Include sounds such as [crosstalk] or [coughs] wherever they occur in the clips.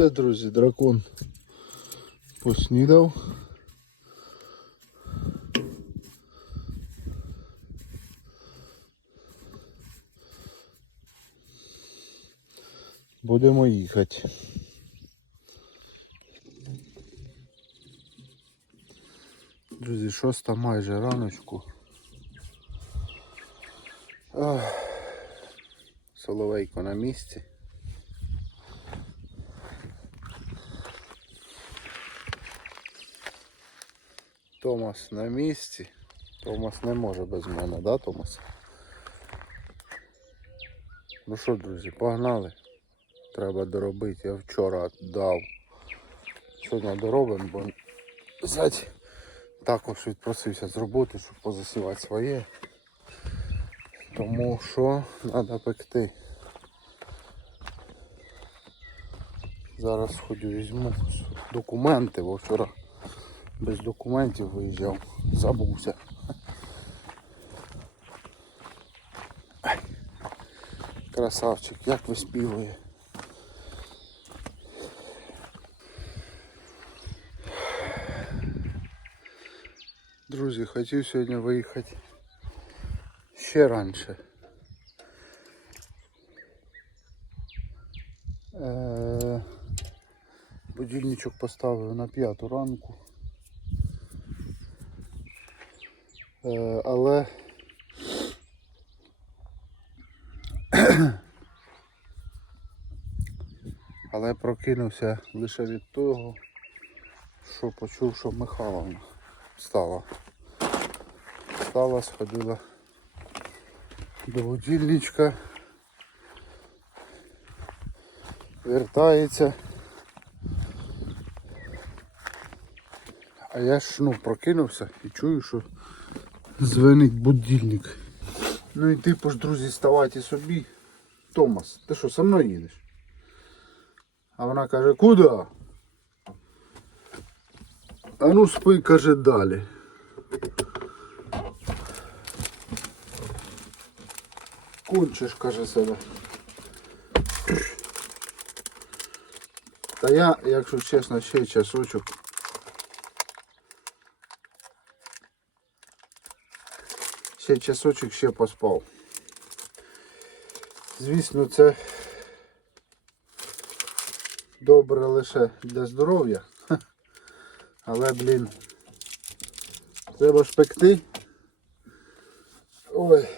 Все, друзі, дракон поснідав. Будемо їхати. Друзі, шоста майже раночку. Соловейко на місці. Томас на місці. Томас не може без мене, да, Томас? Ну що, друзі, погнали. Треба доробити. Я вчора дав. Сьогодні доробимо, бо зять також відпросився з роботи, щоб позасівати своє. Тому що треба пекти. Зараз ходю візьму документи, бо вчора без документів виїжджав, забувся. Красавчик, як виспівує. Друзі, хотів сьогодні виїхати ще раніше. Е, Будильничок поставив на п'яту ранку. Е, але [clears throat] але прокинувся лише від того, що почув, що Михайловна встала. Встала, сходила до будильничка, вертається. А я ж ну, прокинувся і чую, що дзвонить будильник. Ну і типу ж, друзі, ставайте собі. Томас, ти що, со мною їдеш? А вона каже, куди? А ну спи, каже, далі. Кончиш, каже себе. Та я, якщо чесно, ще часочок. Ще часочок ще поспав. Звісно, це добре лише для здоров'я. [laughs] Але, блін, треба ж пекти. Ой.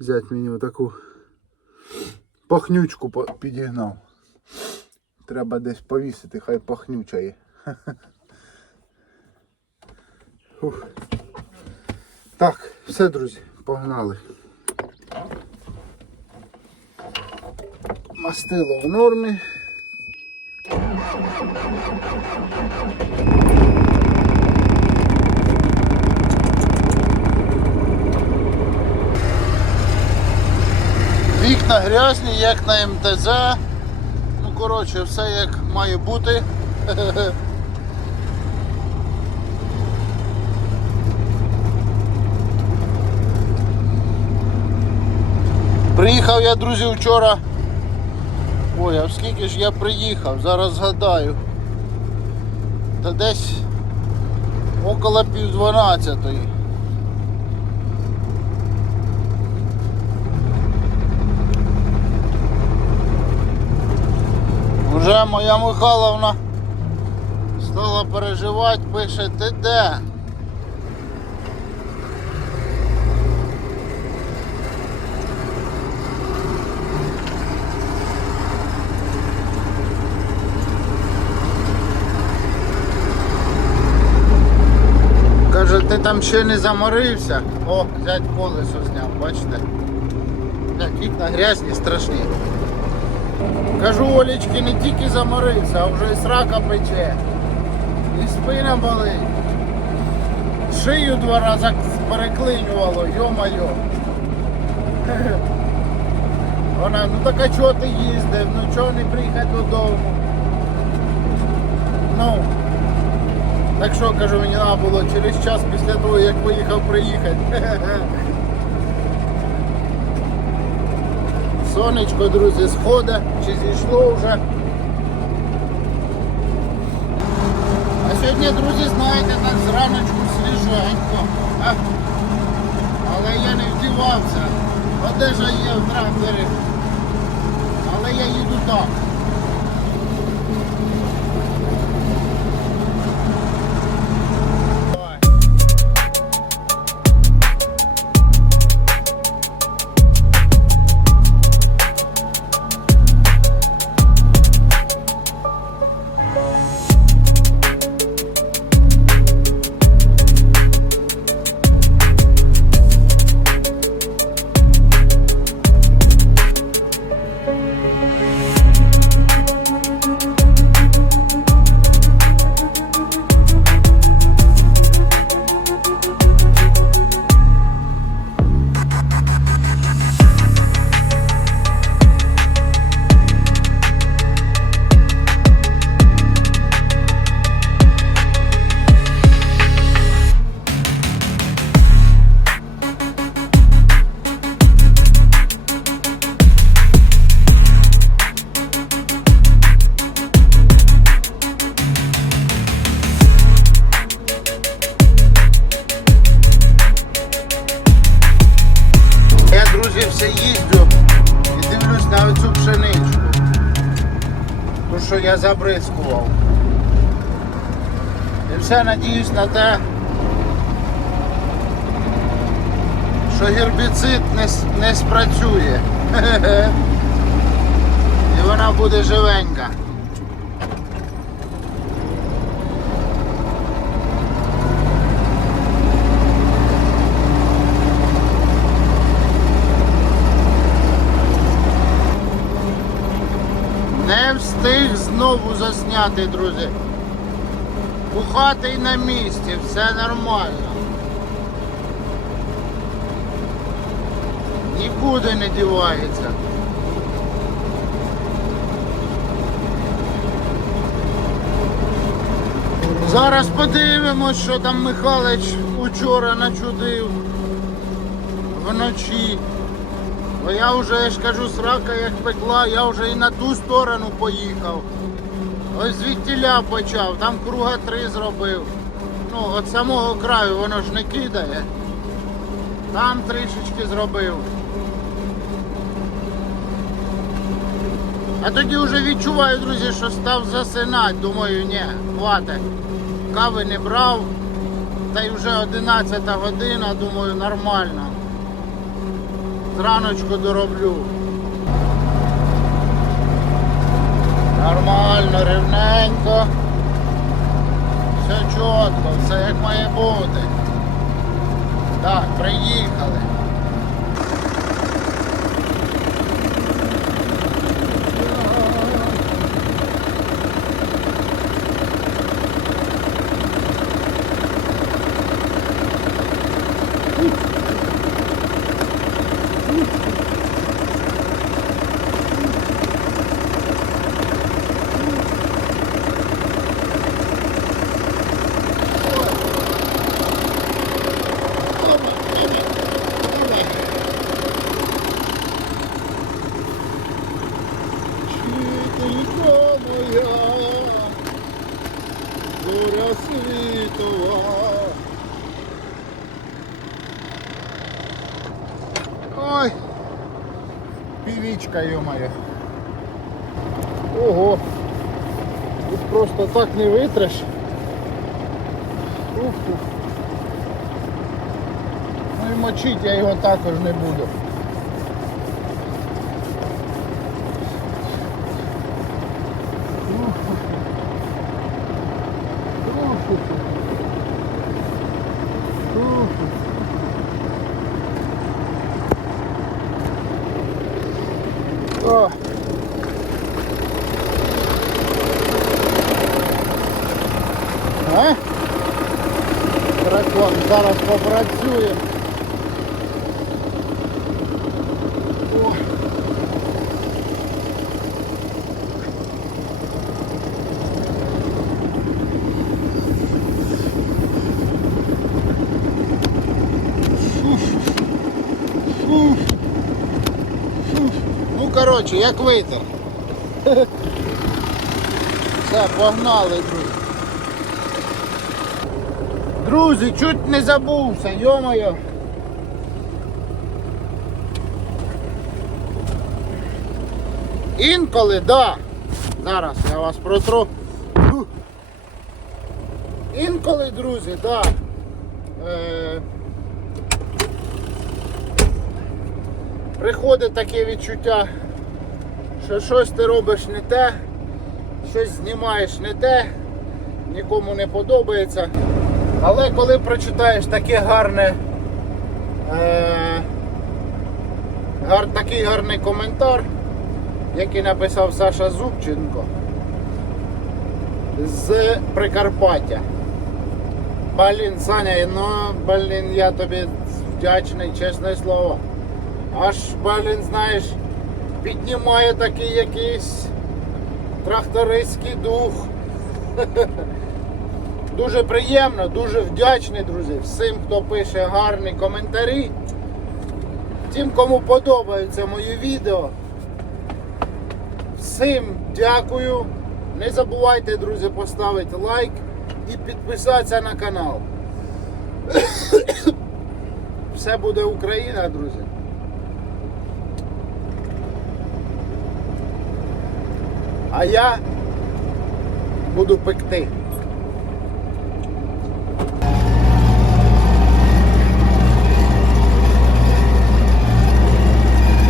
Взять мені отаку пахнючку підігнав. Треба десь повісити, хай пахнючає. [laughs] Фух. Так, все, друзі, погнали. Мастило в нормі. Вікна грязні, як на МТЗ. Ну, коротше, все як має бути. [laughs] Приїхав я, друзі, вчора. Ой, а скільки ж я приїхав, зараз згадаю. Та десь около пів дванадцятої. Вже моя Михайловна стала переживати, пише, ти де? Каже, ти там ще не заморився. О, взять колесо зняв, бачите? Вікна грязні, страшні. Кажу, Олечки, не тільки заморився, а вже і срака пече. І спина болить. Шию два рази переклинювало, йо-моє. [laughs] Вона, ну так а чого ти їздив? Ну чого не приїхати додому? Ну, так що кажу, мені треба було через час після того, як поїхав приїхати. [laughs] Сонечко, друзі, сходить, чи зійшло вже. А сьогодні, друзі, знаєте, так зраночку свіженько. Але я не вдівався. Одежа є в тракторі. Але я їду так. Все їздю і дивлюсь на оцю пшеничку. Ту, що я забризкував. І все надіюсь на те, що гербіцид не, не спрацює. [laughs] І вона буде живенька. Не встиг знову засняти, друзі. Бухатий на місці, все нормально. Нікуди не дівається. Зараз подивимось, що там Михайлович учора начудив вночі. Бо я вже, я ж кажу, срака як пекла, я вже і на ту сторону поїхав. Ось звідтіля почав, там круга три зробив. Ну, от самого краю воно ж не кидає. Там трішечки зробив. А тоді вже відчуваю, друзі, що став засинати. Думаю, ні, хватить. Кави не брав. Та й вже 11 година, думаю, нормально. Зраночку дороблю. Нормально, рівненько. Все чітко, все як має бути. Так, приїхали. Ой, півічка, йомає. Ого. Тут просто так не витреш. Ух, ух. Ну і мочити я його також не буду. О. А? Дракон, зараз попрацюємо. О. Фуф. Фуф. Фуф. Ну Ну, коротше, як витер. Все, погнали, друзі. Друзі, чуть не забувся, йо-моє. Інколи, да. Зараз я вас протру. Інколи, друзі, да. Е... Приходить таке відчуття, що щось ти робиш не те, щось знімаєш не те, нікому не подобається. Але коли прочитаєш таке гарне, е, гар, такий гарний коментар, який написав Саша Зубченко з Прикарпаття. Блін, Саня, ну, блін, я тобі вдячний, чесне слово. Аж, блін, знаєш, піднімає такий якийсь трактористський дух. [laughs] Дуже приємно, дуже вдячний, друзі, всім, хто пише гарні коментарі. Тим, кому подобаються мої відео. Всім дякую. Не забувайте, друзі, поставити лайк і підписатися на канал. [coughs] Все буде Україна, друзі. А я буду пекти.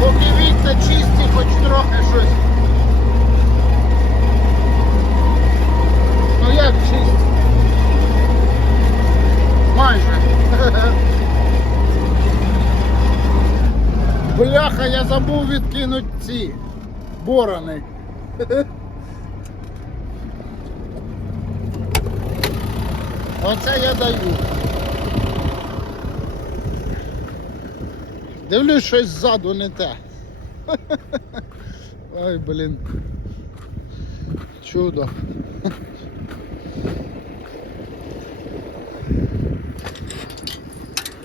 Поки вікна чисті, хоч трохи щось. Ну як чисті? Майже. [laughs] Бляха, я забув відкинути ці борони. [laughs] Оце я даю. Дивлюсь, щось ззаду не те. [laughs] Ой, блін. Чудо. [laughs]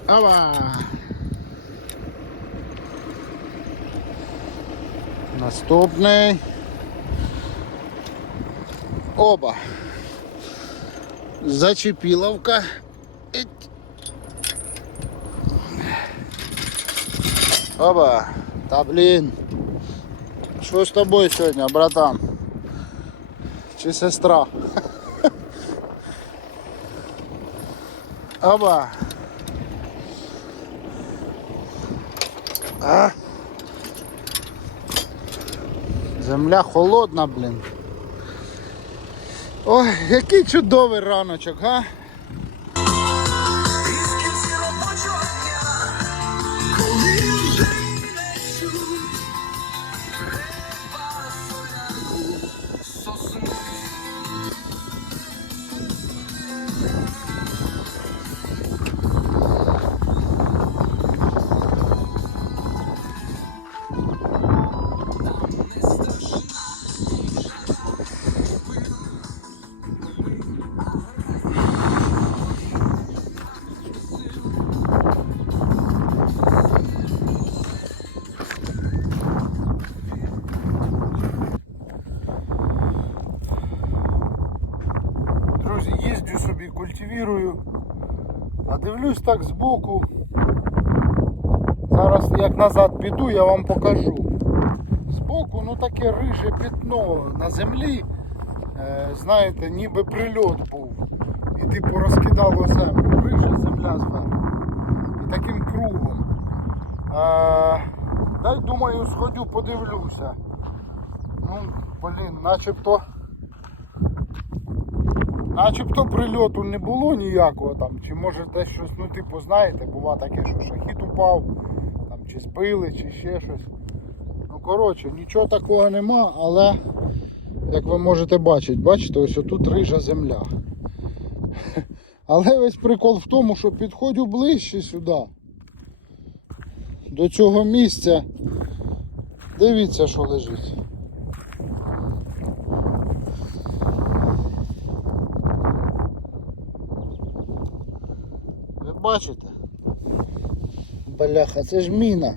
Ава! Наступний. Оба. Зачепіловка. Іть. Оба. Та блін. Що з тобою сьогодні, братан? Чи сестра? [laughs] Оба. А? Земля холодна, блін. Ой, який чудовий раночок, га? Дивлюсь так збоку. Зараз як назад піду, я вам покажу. Збоку ну таке риже пятно на землі. Е, знаєте, ніби прильот був. І типу розкидало землю. Риже земля зверху. Таким кругом. Е, дай думаю, сходю, подивлюся. Ну, блін, начебто. Начебто прильоту не було ніякого там, чи може десь щось, ну типу, знаєте, бува таке, що шахіт упав, там чи збили, чи ще щось. Ну коротше, нічого такого нема, але як ви можете бачити, бачите, ось тут рижа земля. [laughs] Але весь прикол в тому, що підходжу ближче сюди. До цього місця. Дивіться, що лежить. бачите? Бляха, це ж міна.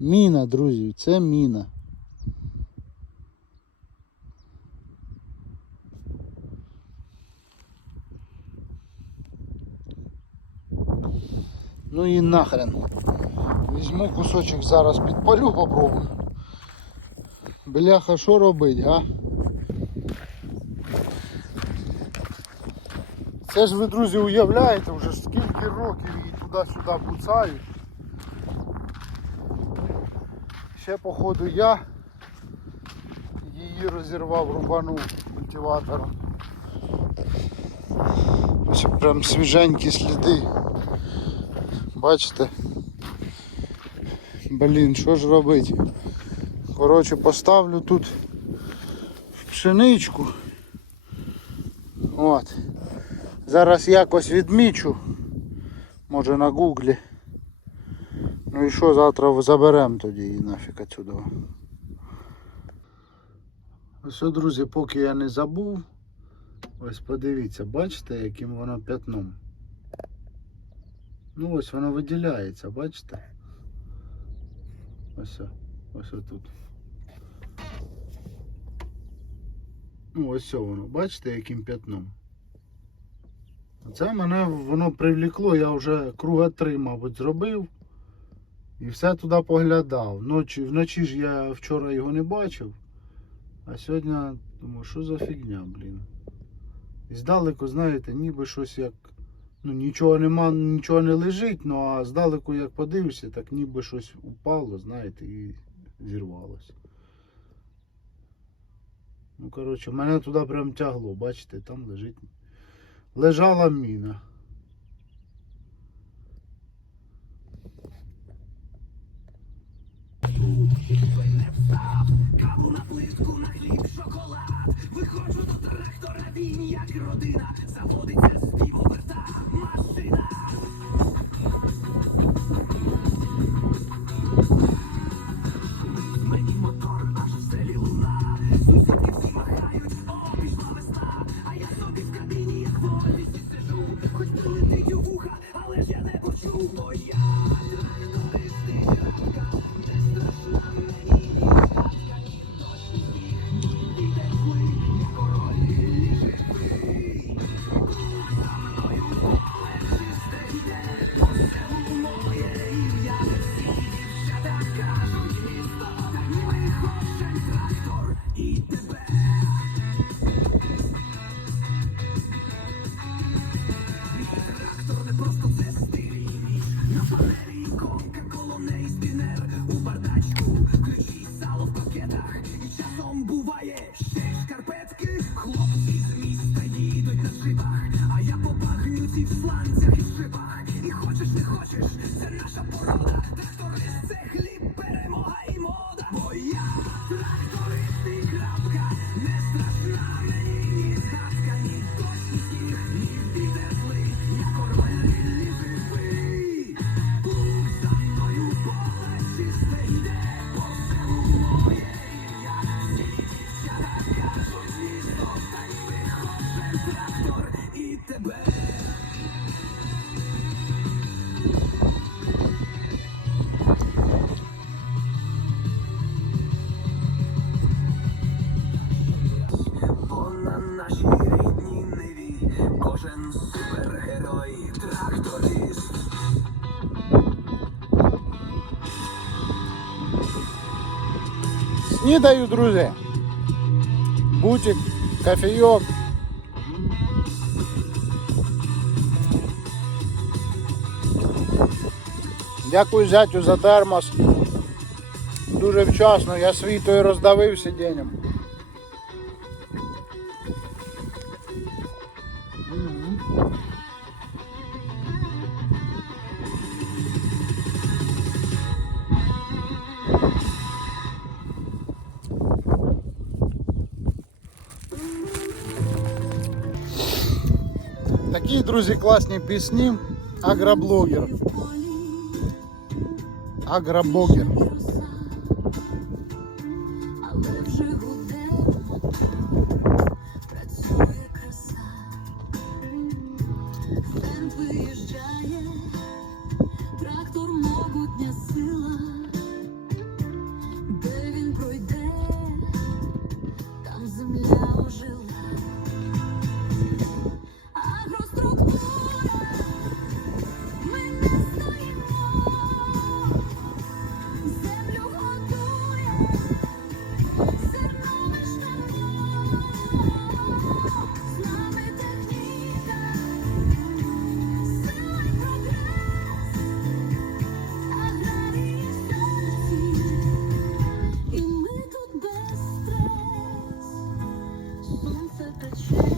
Міна, друзі, це міна. Ну і нахрен. Візьму кусочок зараз підпалю, попробую. Бляха, що робить, га? Це ж ви, друзі, уявляєте, вже ж скільки років її туди-сюди буцають. Ще походу я її розірвав, рубанув культиватором. Ось прям свіженькі сліди. Бачите? Блін, що ж робити? Коротше, поставлю тут пшеничку. От. Зараз якось відмічу. Може на гуглі. Ну і що завтра заберемо тоді і нафіг отсюда. Ось, друзі, поки я не забув. Ось подивіться, бачите, яким воно п'ятном. Ну ось воно виділяється, бачите? Ось, ось отут. Ну ось воно, бачите, яким п'ятном. Це мене воно привлекло, я вже круга три, мабуть, зробив. І все туди поглядав. Ночі, вночі ж я вчора його не бачив. А сьогодні думаю, що за фігня, блін. І здалеку, знаєте, ніби щось як. Ну нічого нема, нічого не лежить, ну а здалеку як подивишся, так ніби щось упало, знаєте, і зірвалося. Ну, коротше, мене туди прям тягло, бачите, там лежить. Лежала міна. Каву на плитку, на хліб, шоколад. Виходжу до трактора, він як родина. Заводиться Снідаю, друзі. Бутик, кофейок. Дякую зятю за термос. Дуже вчасно, я свій той роздавився сидінням. Друзі, класні пісні. Агроблогер. Агроблогер. 红色的圈。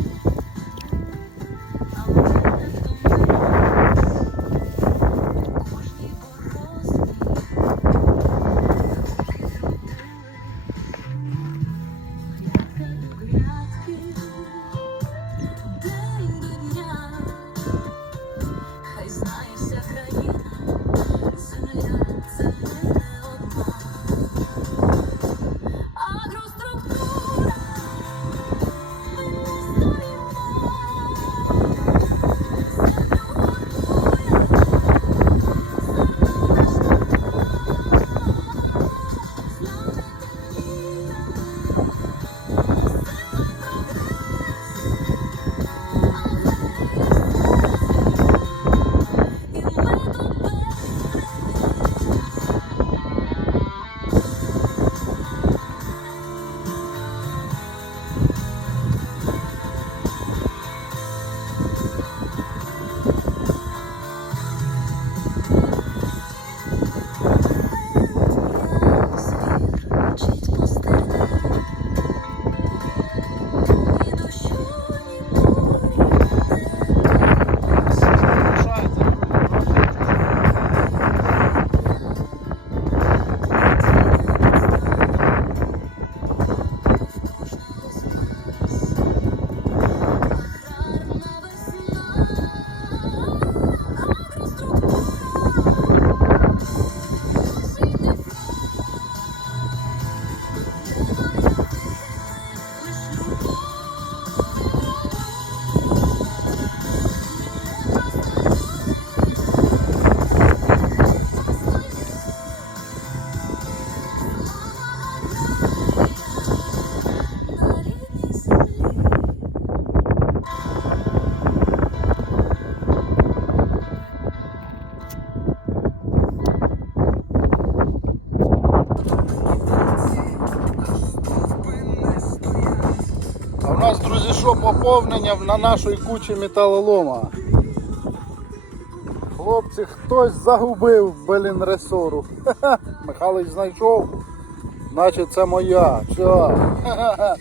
поповнення на нашій кучі металолома. Хлопці, хтось загубив, блін, ресору. Ха [laughs] -ха. Михайлович знайшов, значить це моя. Все. [laughs]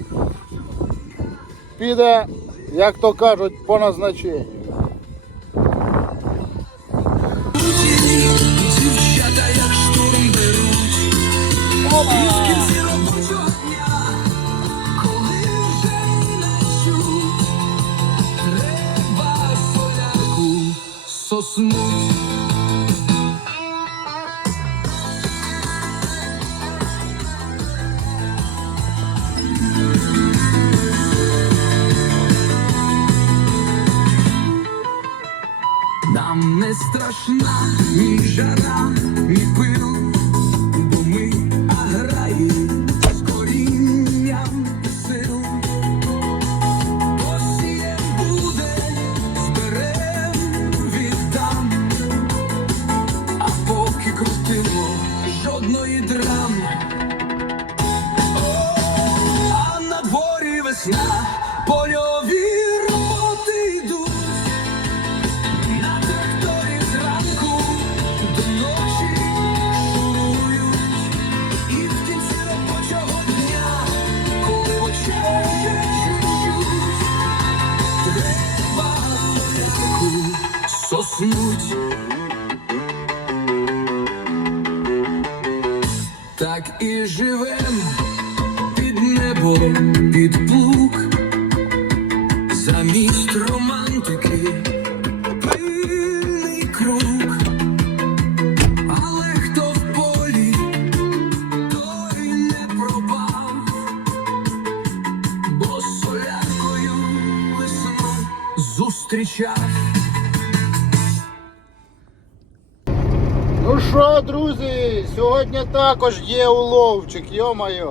Піде, як то кажуть, по назначенню. зустрічав. Ну що, друзі, сьогодні також є уловчик, йо-моє.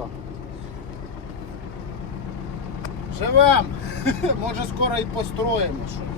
Живем! [laughs] Може скоро і построїмо. що.